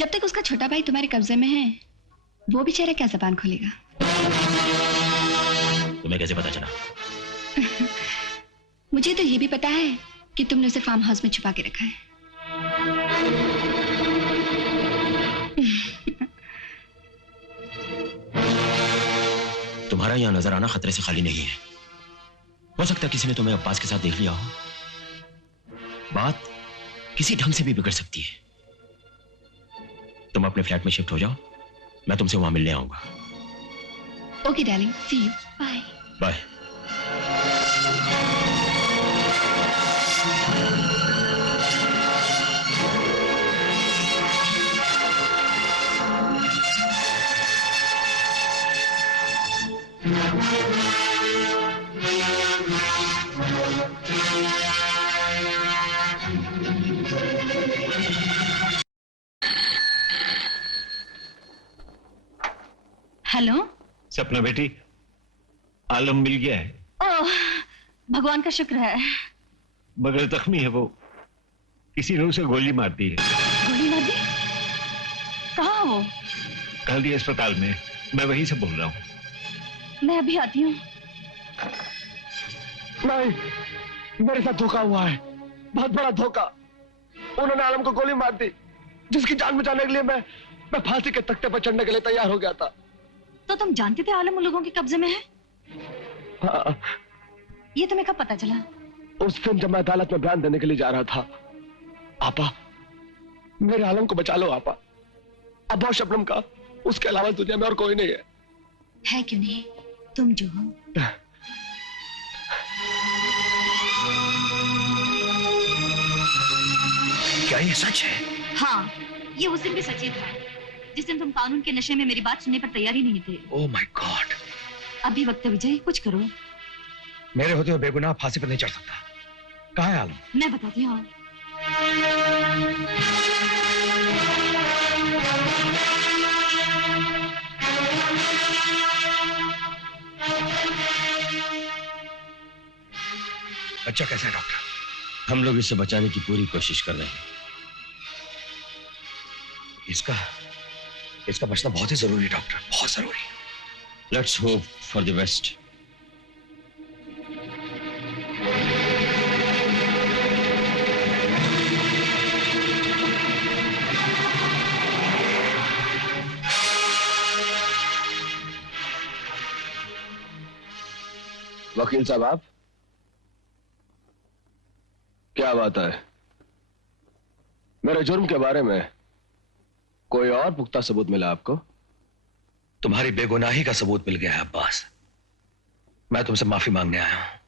जब तक उसका छोटा भाई तुम्हारे कब्जे में है, वो बेचारा क्या जबान खोलेगा? तुम्हें कैसे पता चला? मुझे तो ये भी पता है कि तुमने उसे फार्म हाउस में छुपा के रखा है। तुम्हारा यहां नजर आना खतरे से खाली नहीं है। हो सकता है किसी ने तुम्हें अब्बास के साथ देख लिया हो। बात किसी ढंग से भी बिगड़ सकती है। तुम अपने फ्लैट में शिफ्ट हो जाओ, मैं तुमसे वहां मिलने आऊंगा। Okay darling, see you, bye bye. Hello Sapna बेटी, आलम मिल गया है। ओह, भगवान का शुक्र है। मगर जख्मी है वो, किसी ने उसे गोली मार दी है। गोली मार दी? कहाँ वो? गांधी अस्पताल में, मैं वहीं से बोल रहा हूँ। मैं अभी आती हूँ। नहीं, मेरे साथ धोखा हुआ है, बहुत बड़ा धोखा। उन्होंने आलम को गोली मार दी, जिसकी जान बचाने के लिए मैं फांसी के तख्ते पर चढ़ने के लिए तैयार हो गया था। तो तुम जानते थे आलम उन लोगों के कब्जे में है? हाँ। ये तुम्हें कब पता चला? उस दिन जब मैं अदालत में बयान देने के लिए जा रहा था। आपा, मेरे आलम को बचा लो आपा। अब और शबनम का, उसके अलावा दुनिया में और कोई नहीं है। है क्यों नहीं, तुम जो हो। क्या ये सच है? हाँ, ये उस दिन भी सचेत था, जिस दिन तुम कानून के नशे में मेरी बात सुनने पर तैयार ही नहीं थे। Oh my God. अभी वक्त है विजय, कुछ करो। मेरे होते हुए बेगुनाह फांसी पर नहीं चढ़ सकता। कहाँ है आलम? मैं बताती हूँ। बच्चा कैसा है डॉक्टर? हम लोग इसे बचाने की पूरी कोशिश कर रहे हैं। इसका बचना बहुत ही जरूरी है डॉक्टर, बहुत जरूरी। Let's hope for the best. वकील साहब, आप क्या बात है? मेरे जुर्म के बारे में कोई और पुख्ता सबूत मिला आपको? तुम्हारी बेगुनाही का सबूत मिल गया है अब्बास। मैं तुमसे माफी मांगने आया हूं।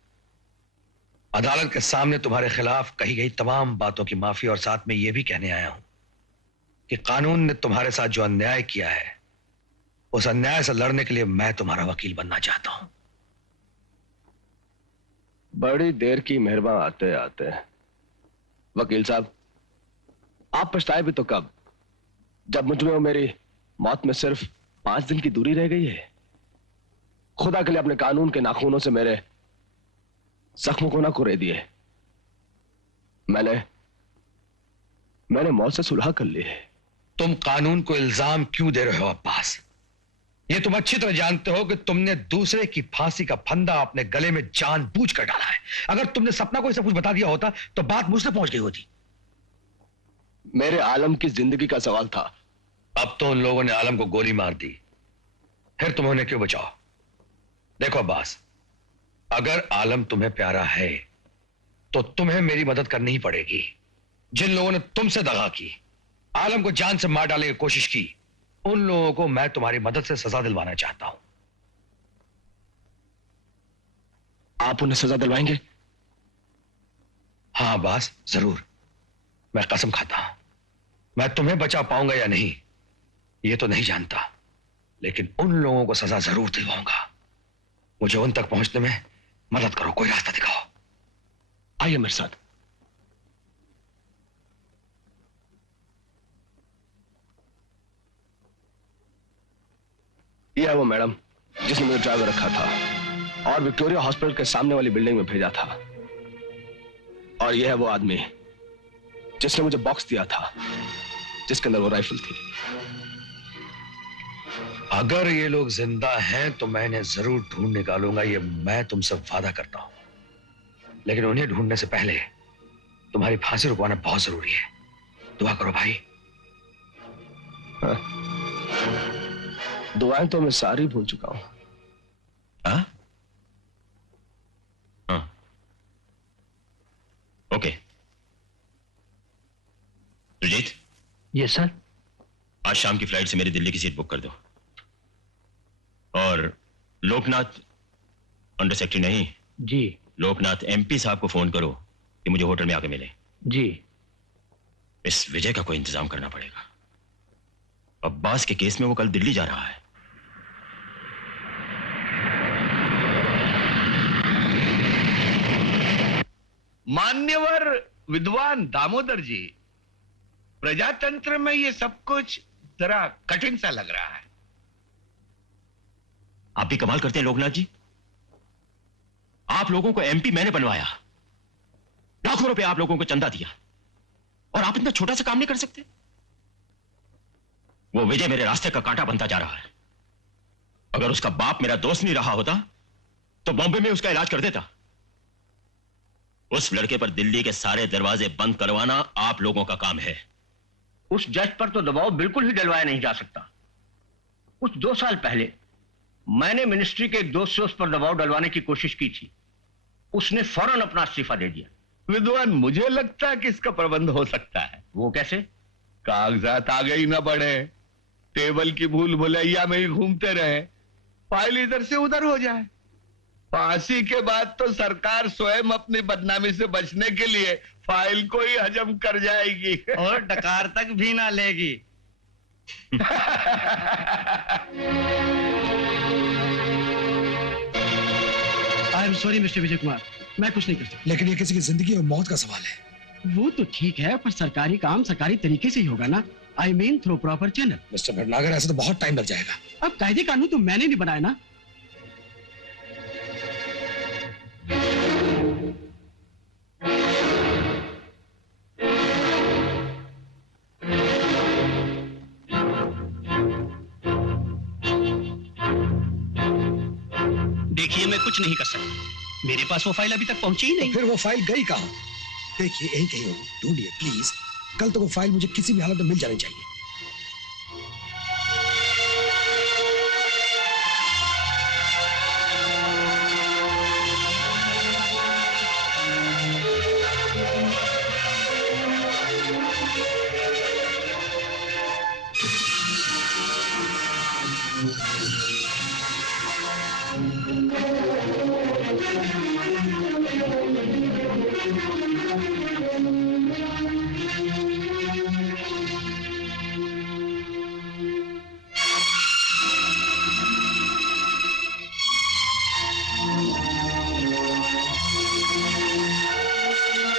अदालत के सामने तुम्हारे खिलाफ कही गई तमाम बातों की माफी, और साथ में यह भी कहने आया हूं कि कानून ने तुम्हारे साथ जो अन्याय किया है, उस अन्याय से लड़ने के लिए मैं तुम्हारा वकील बनना चाहता हूं। बड़ी देर की मेहरबान आते आते। वकील साहब, आप पछताए भी तो कब, जब मुझ में और मेरी मौत में सिर्फ 5 दिन की दूरी रह गई है। खुदा के लिए अपने कानून के नाखूनों से मेरे जख्मों को ना कुरे दिए। मैंने मौत से सुलह कर ली है। तुम कानून को इल्जाम क्यों दे रहे हो अब्बास? ये तुम अच्छी तरह जानते हो कि तुमने दूसरे की फांसी का फंदा अपने गले में जानबूझकर डाला है। अगर तुमने सपना को सब कुछ बता दिया होता तो बात मुझ तक पहुंच गई होती। मेरे आलम की जिंदगी का सवाल था। अब तो उन लोगों ने आलम को गोली मार दी, फिर तुम उन्हें क्यों बचाओ? देखो अब्बास, अगर आलम तुम्हें प्यारा है तो तुम्हें मेरी मदद करनी ही पड़ेगी। जिन लोगों ने तुमसे दगा की, आलम को जान से मार डालने की कोशिश की, उन लोगों को मैं तुम्हारी मदद से सजा दिलवाना चाहता हूं। आप उन्हें सजा दिलवाएंगे? हाँ अब्बास, जरूर। मैं कसम खाता हूं। मैं तुम्हें बचा पाऊंगा या नहीं ये तो नहीं जानता, लेकिन उन लोगों को सजा जरूर दिलवाऊंगा। मुझे उन तक पहुंचने में मदद करो, कोई रास्ता दिखाओ। आइए मेरे साथ। यह है वो मैडम जिसने मुझे ड्राइवर रखा था और विक्टोरिया हॉस्पिटल के सामने वाली बिल्डिंग में भेजा था। और यह है वो आदमी जिसने मुझे बॉक्स दिया था जिसके अंदर वो राइफल थी। अगर ये लोग जिंदा हैं तो मैं इन्हें जरूर ढूंढ निकालूंगा, ये मैं तुमसे वादा करता हूं। लेकिन उन्हें ढूंढने से पहले तुम्हारी फांसी रुकवाना बहुत जरूरी है। दुआ करो भाई। हाँ। दुआएं तो मैं सारी भूल चुका हूं। हाँ? हाँ। ओके। सुजीत। Yes sir. आज शाम की फ्लाइट से मेरी दिल्ली की सीट बुक कर दो। और लोकनाथ अंडर सेक्रेटरी नहीं जी। लोकनाथ एमपी साहब को फोन करो कि मुझे होटल में आके मिले। जी। इस विजय का कोई इंतजाम करना पड़ेगा। अब्बास के केस में वो कल दिल्ली जा रहा है। मान्यवर विद्वान दामोदर जी, प्रजातंत्र में ये सब कुछ जरा कठिन सा लग रहा है। आप भी कमाल करते हैं लोकनाथ जी। आप लोगों को एमपी मैंने बनवाया, लाखों रुपए आप लोगों को चंदा दिया, और आप इतना छोटा सा काम नहीं कर सकते। वो विजय मेरे रास्ते का कांटा बनता जा रहा है। अगर उसका बाप मेरा दोस्त नहीं रहा होता तो बॉम्बे में उसका इलाज कर देता। उस लड़के पर दिल्ली के सारे दरवाजे बंद करवाना आप लोगों का काम है। उस जज पर तो दबाव बिल्कुल ही डलवाया नहीं जा सकता। कुछ 2 साल पहले मैंने मिनिस्ट्री के एक दोस्त से उस पर दबाव डलवाने की कोशिश की थी। उसने फौरन अपना इस्तीफा दे दिया। विद्वान, मुझे लगता है कि इसका प्रबंध हो सकता है। वो कैसे? कागजात आगे ही ना बढ़े, टेबल की भूल भुलैया में ही घूमते रहे, फाइल इधर से उधर हो जाए। फांसी के बाद तो सरकार स्वयं अपनी बदनामी से बचने के लिए फाइल को ही हजम कर जाएगी और डकार तक भी ना लेगी। I am sorry mister Vijay Kumar, मैं कुछ नहीं कर सकता। लेकिन ये किसी की जिंदगी और मौत का सवाल है। वो तो ठीक है, पर सरकारी काम सरकारी तरीके से ही होगा ना। I mean through proper channel. Mister Bhatnagar, ऐसे तो बहुत टाइम लग जाएगा। अब कायदे कानून तो मैंने नहीं बनाया ना। देखिए, मैं कुछ नहीं कर सकता। मेरे पास वो फाइल अभी तक पहुंची ही नहीं। फिर वो फाइल गई कहाँ? देखिए, यही कहीं होगी, ढूंढिए प्लीज। कल तो वो फाइल मुझे किसी भी हालत में मिल जानी चाहिए।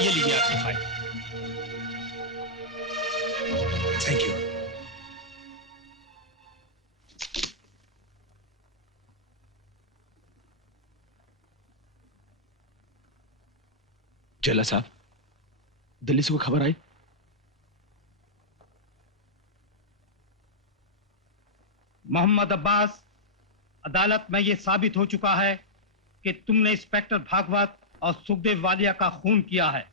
ये लीजिए आपकी फाइल। Thank you. जेला साहब, दिल्ली से कोई खबर आई? मोहम्मद अब्बास, अदालत में यह साबित हो चुका है कि तुमने इंस्पेक्टर भागवत और सुखदेव वालिया का खून किया है,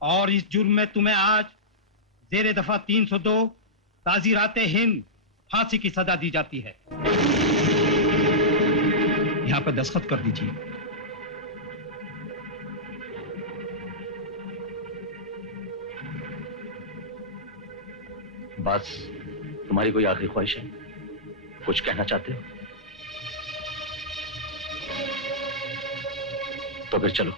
और इस जुर्म में तुम्हें आज जेर दफा 302 ताज़ीराते हिंद फांसी की सजा दी जाती है। यहां पर दस्तखत कर दीजिए। बस, तुम्हारी कोई आखिरी ख्वाहिश है? कुछ कहना चाहते हो? तो फिर चलो।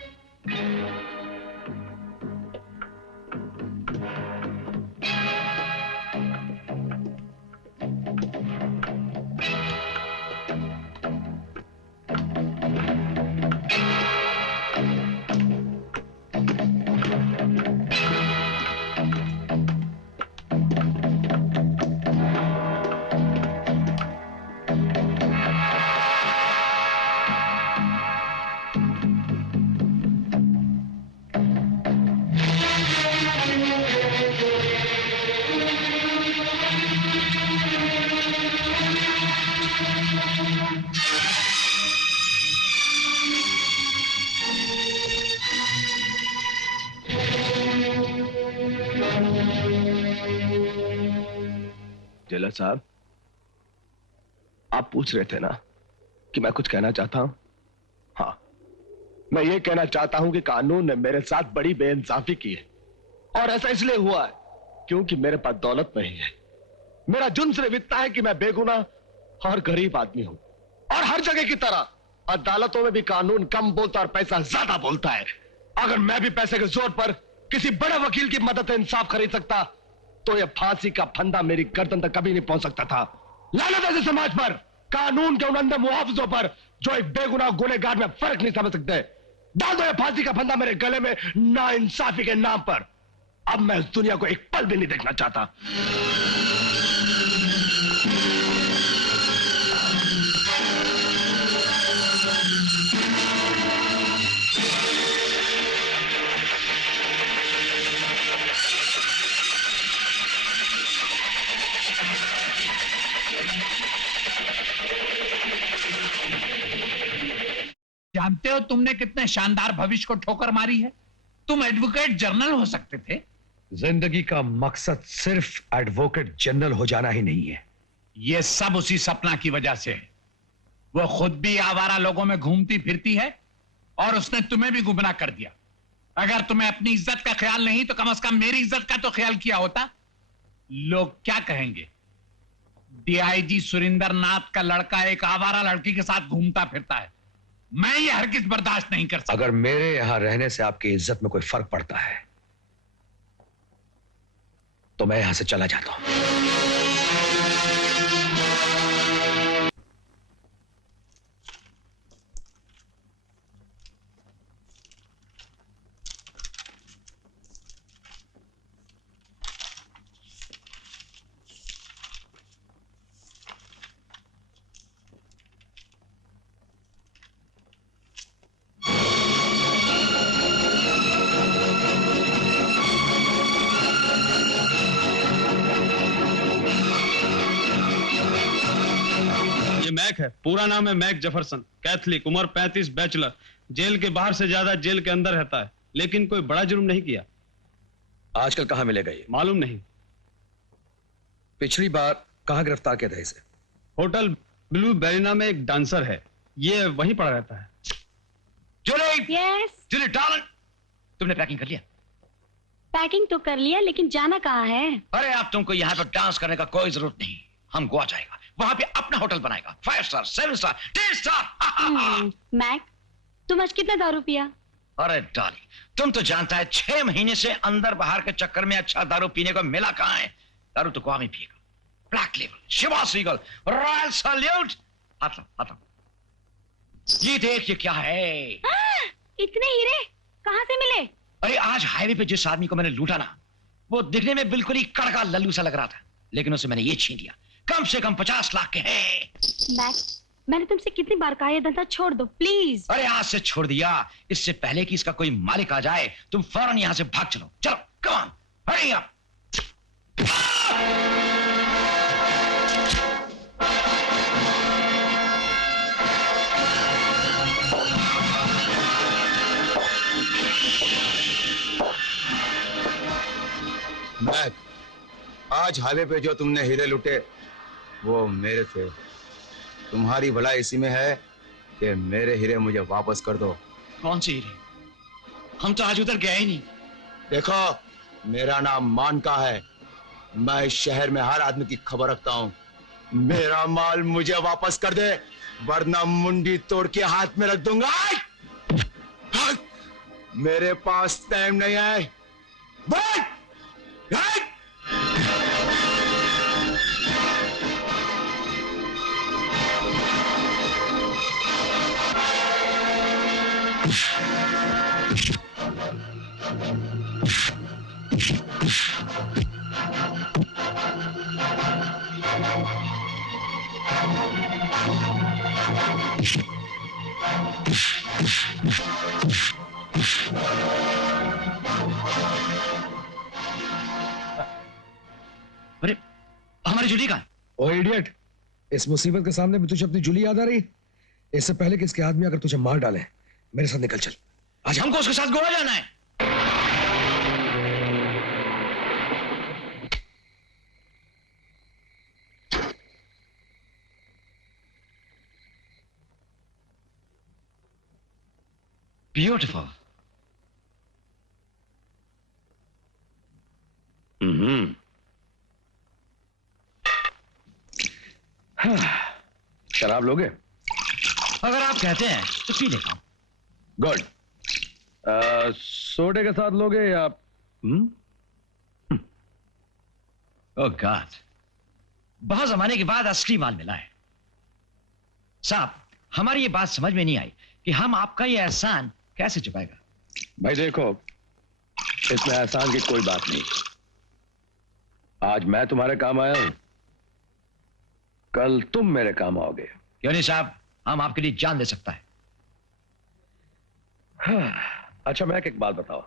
जेलर साहब, आप पूछ रहे थे ना कि मैं कुछ कहना चाहता हूं। हाँ, मैं ये कहना चाहता हूं कि कानून ने मेरे साथ बड़ी बेइंसाफी की है, और ऐसा इसलिए हुआ है क्योंकि मेरे पास दौलत नहीं है। मेरा जुर्म सिर्फ इतना है कि मैं बेगुनाह और गरीब आदमी हूं, और हर जगह की तरह अदालतों में भी कानून कम बोलता और पैसा ज्यादा बोलता है। अगर मैं भी पैसे के जोर पर किसी बड़े वकील की मदद से इंसाफ खरीद सकता तो यह फांसी का फंदा मेरी गर्दन तक कभी नहीं पहुंच सकता था। लानत ऐसे समाज पर, कानून के उन अंधे मुआवजों पर जो एक बेगुनाह गुनहगार में फर्क नहीं समझ सकते। डाल दो यह फांसी का फंदा मेरे गले में ना इंसाफी के नाम पर। अब मैं इस दुनिया को एक पल भी नहीं देखना चाहता। जानते हो तुमने कितने शानदार भविष्य को ठोकर मारी है? तुम एडवोकेट जनरल हो सकते थे। जिंदगी का मकसद सिर्फ एडवोकेट जनरल हो जाना ही नहीं है। ये सब उसी सपना की वजह से है। वो खुद भी आवारा लोगों में घूमती फिरती है और उसने तुम्हें भी गुमराह कर दिया। अगर तुम्हें अपनी इज्जत का ख्याल नहीं तो कम से कम मेरी इज्जत का तो ख्याल किया होता। लोग क्या कहेंगे? डीआईजी सुरिंदर नाथ का लड़का एक आवारा लड़की के साथ घूमता फिरता है। मैं ये हरगिज बर्दाश्त नहीं कर सकता। अगर मेरे यहां रहने से आपकी इज्जत में कोई फर्क पड़ता है तो मैं यहां से चला जाता हूं। मैक है, पूरा नाम है मैक जेफरसन, कैथलिक, उम्र 35, बैचलर, जेल के बाहर से ज्यादा जेल के अंदर रहता है, लेकिन कोई बड़ा जुर्म नहीं किया। आजकल कहां मिलेगा ये? मालूम नहीं। पिछली बार कहां गिरफ्तार किया था इसे? होटल ब्लू बेरिना में एक डांसर है, ये वहीं पड़ा रहता है। यस, जूली डार्लिंग, तुमने पैकिंग कर लिया? पैकिंग तो कर लिया, लेकिन जाना कहाँ है? अरे अब तुमको यहाँ पर डांस करने का कोई जरूरत नहीं। हम गोवा जाएगा, वहां पे अपना होटल बनाएगा, 5 स्टार, 7 स्टार, 10 स्टार। मैक, तुम आज कितना दारू पिया? अरे डाली, तुम तो जानता है 6 महीने से अंदर बाहर के चक्कर में अच्छा दारू पीने को मिला कहां है। दारू तो गोवा में पिएगा। Black Label, Chivas Regal, Royal Salute. हाथ ये देख, ये क्या है? इतने हीरे कहां से मिले? अरे आज हाईवे पे जिस आदमी को मैंने लूटा ना, वो दिखने में बिल्कुल ही कड़का लल्लू सा लग रहा था, लेकिन उसे मैंने ये छीन लिया। कम से कम 50 लाख के हैं। मैक, मैंने तुमसे कितनी बार कहा ये धंधा छोड़ दो प्लीज। अरे आज से छोड़ दिया। इससे पहले कि इसका कोई मालिक आ जाए तुम फौरन यहां से भाग चलो। चलो, come on, hurry up. Mac, आज हाईवे पे जो तुमने हीरे लुटे वो मेरे थे। तुम्हारी भलाई इसी में है कि मेरे हीरे मुझे वापस कर दो। कौन से हीरे? हम तो आज उधर गए ही नहीं। देखो, मेरा नाम मानका है। मैं इस शहर में हर आदमी की खबर रखता हूँ। मेरा माल मुझे वापस कर दे, वरना मुंडी तोड़ के हाथ में रख दूंगा। मेरे पास टाइम नहीं है। अरे हमारी जूली कहाँ? ओ इडियट, इस मुसीबत के सामने भी तुझे अपनी जूली याद आ रही? इससे पहले कि इसके आदमी अगर तुझे मार डाले, मेरे साथ निकल चल। आज हमको उसके साथ गोवा जाना है। ब्यूटिफुल। शराब लोगे? अगर आप कहते हैं तो पी लेता हूं। गुड। सोडे के साथ लोगे या ओह गॉड, बहुत जमाने के बाद असली माल मिला है। साहब, हमारी ये बात समझ में नहीं आई कि हम आपका ये एहसान कैसे चुकाएगा। भाई देखो, इसमें एहसान की कोई बात नहीं। आज मैं तुम्हारे काम आया हूं, कल तुम मेरे काम आओगे। क्यों नहीं साहब, हम आपके लिए जान दे सकता है। अच्छा मैं एक बात बताओ,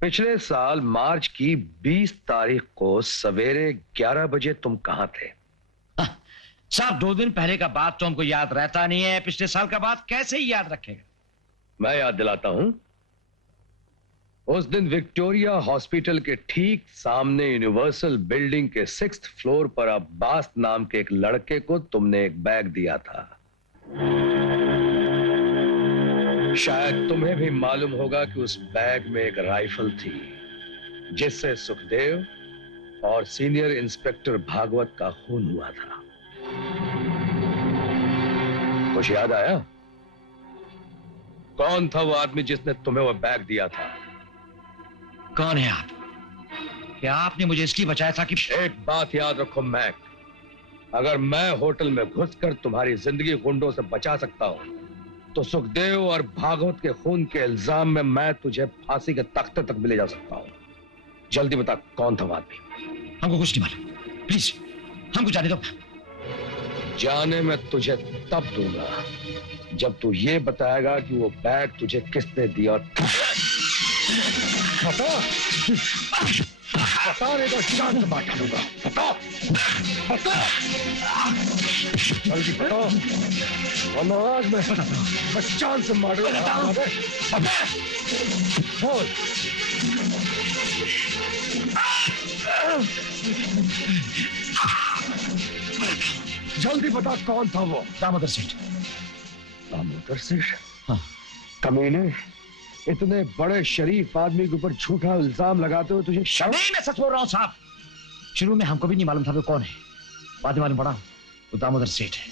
पिछले साल मार्च की 20 तारीख को सवेरे 11 बजे तुम कहां थे? साहब, 2 दिन पहले का बात तो हमको याद रहता नहीं है, पिछले साल का बात कैसे ही याद रखेगा। मैं याद दिलाता हूं। उस दिन विक्टोरिया हॉस्पिटल के ठीक सामने यूनिवर्सल बिल्डिंग के 6th फ्लोर पर अब्बास नाम के एक लड़के को तुमने एक बैग दिया था। शायद तुम्हें भी मालूम होगा कि उस बैग में एक राइफल थी जिससे सुखदेव और सीनियर इंस्पेक्टर भागवत का खून हुआ था। कुछ याद आया? कौन था वो आदमी जिसने तुम्हें वो बैग दिया था? कौन है आप? क्या आपने मुझे इसलिए बचाया था कि... एक बात याद रखो मैक, अगर मैं होटल में घुसकर तुम्हारी जिंदगी गुंडों से बचा सकता हूं तो सुखदेव और भागवत के खून के इल्जाम में मैं तुझे फांसी के तख्ते तक भी ले जा सकता हूं। जल्दी बता कौन था वो आदमी? हमको कुछ नहीं मालूम, प्लीज हमको जाने दो। जाने में तुझे तब दूंगा जब तू ये बताएगा कि वो बैग तुझे किसने दिया। बता नहीं तो जान से मार डालूंगा। बता जल्दी बता, वरना आज मैं जान से मार दूंगा। बोल। जल्दी बता कौन था वो? दामोदर सेठ। दामोदर सेठ? हाँ। कमीने, इतने बड़े शरीफ आदमी के ऊपर झूठा इल्जाम लगाते हुए तुझे शर्म? नहीं, मैं सच बोल रहा हूं साहब। शुरू में हमको भी नहीं मालूम था वो कौन है, बाद में मालूम पड़ा वो दामोदर सेठ है।